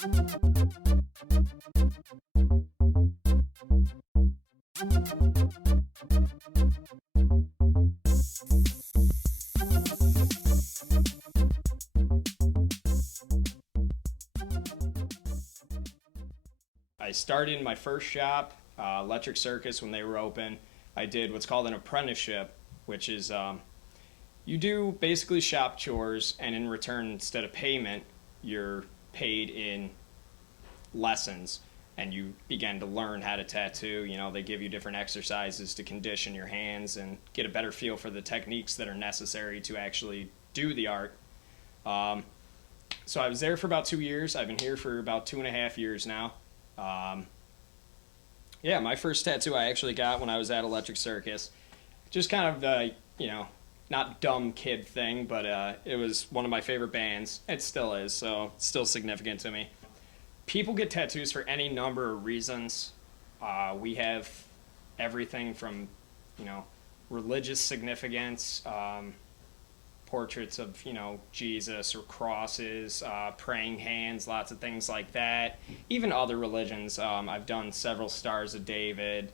I started in my first shop, Electric Circus, when they were open. I did what's called an apprenticeship, which is you do basically shop chores, and in return, instead of payment, you're paid in lessons, and you begin to learn how to tattoo. You know, they give you different exercises to condition your hands and get a better feel for the techniques that are necessary to actually do the art. Um, so I was there for about 2 years. I've been here for about 2.5 years now. Um, yeah, my first tattoo I actually got when I was at Electric Circus. Just kind of, not dumb kid thing, but it was one of my favorite bands. It still is, so it's still significant to me. People get tattoos for any number of reasons. We have everything from, you know, religious significance, portraits of, Jesus or crosses, praying hands, lots of things like that. Even other religions. I've done several Stars of David,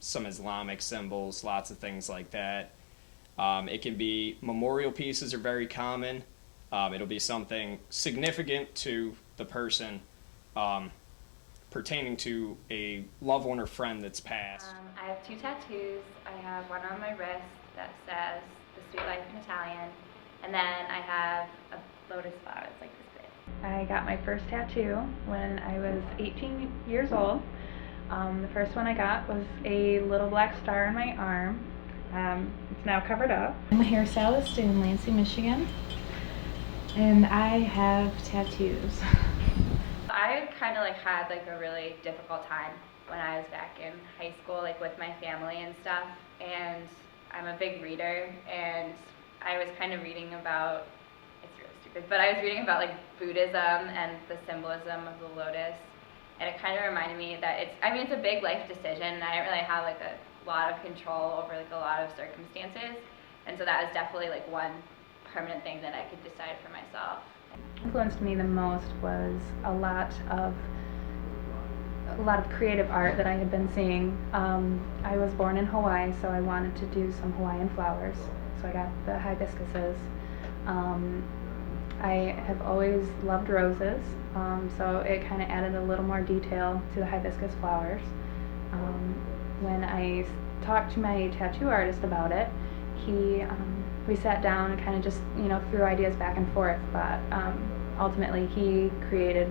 some Islamic symbols, lots of things like that. It can be memorial pieces are very common. It'll be something significant to the person, pertaining to a loved one or friend that's passed. I have two tattoos. I have one on my wrist that says "The Sweet Life" in Italian, and then I have a lotus flower. It's like this big. I got my first tattoo when I was 18 years old. The first one I got was a little black star on my arm. It's now covered up. I'm a hairstylist in Lansing, Michigan, and I have tattoos. I kind of had a really difficult time when I was back in high school, with my family and stuff. And I'm a big reader, and I was kind of reading about, it's really stupid, but I was reading about Buddhism and the symbolism of the lotus. And it kind of reminded me that it's a big life decision, and I didn't really have a lot of control over a lot of circumstances. And so that was definitely one permanent thing that I could decide for myself. Influenced me the most was a lot of creative art that I had been seeing. I was born in Hawaii, so I wanted to do some Hawaiian flowers. So I got the hibiscuses. I have always loved roses, so it kind of added a little more detail to the hibiscus flowers. When I talked to my tattoo artist about it, we sat down and kind of just threw ideas back and forth, but ultimately he created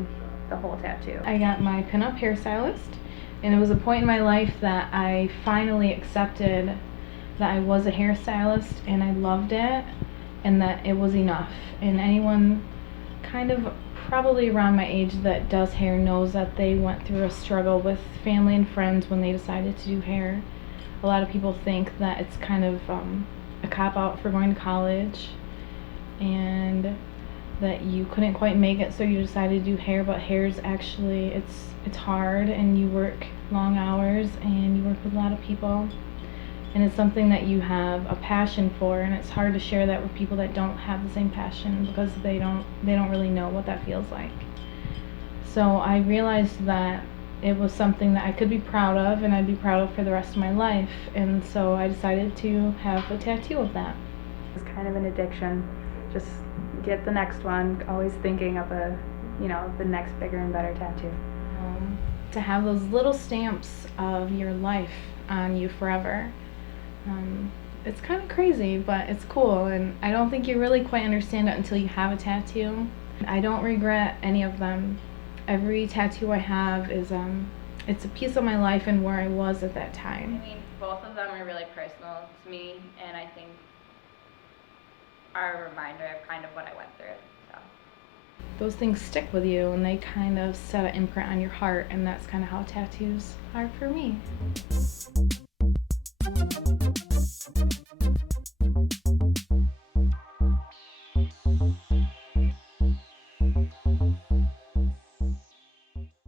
the whole tattoo. I got my pinup hairstylist, and it was a point in my life that I finally accepted that I was a hairstylist and I loved it, and that it was enough. And anyone kind of probably around my age that does hair knows that they went through a struggle with family and friends when they decided to do hair. A lot of people think that it's kind of a cop-out for going to college, and that you couldn't quite make it, so you decided to do hair. But hair's actually, it's hard, and you work long hours, and you work with a lot of people, and it's something that you have a passion for, and it's hard to share that with people that don't have the same passion, because they don't really know what that feels like. So I realized that it was something that I could be proud of, and I'd be proud of for the rest of my life, and so I decided to have a tattoo of that. It's kind of an addiction. Just get the next one, always thinking of the next bigger and better tattoo. To have those little stamps of your life on you forever. It's kind of crazy, but it's cool, and I don't think you really quite understand it until you have a tattoo. I don't regret any of them. Every tattoo I have is it's a piece of my life and where I was at that time. Both of them are really personal to me, and I think are a reminder of kind of what I went through. So those things stick with you, and they kind of set an imprint on your heart, and that's kind of how tattoos are for me.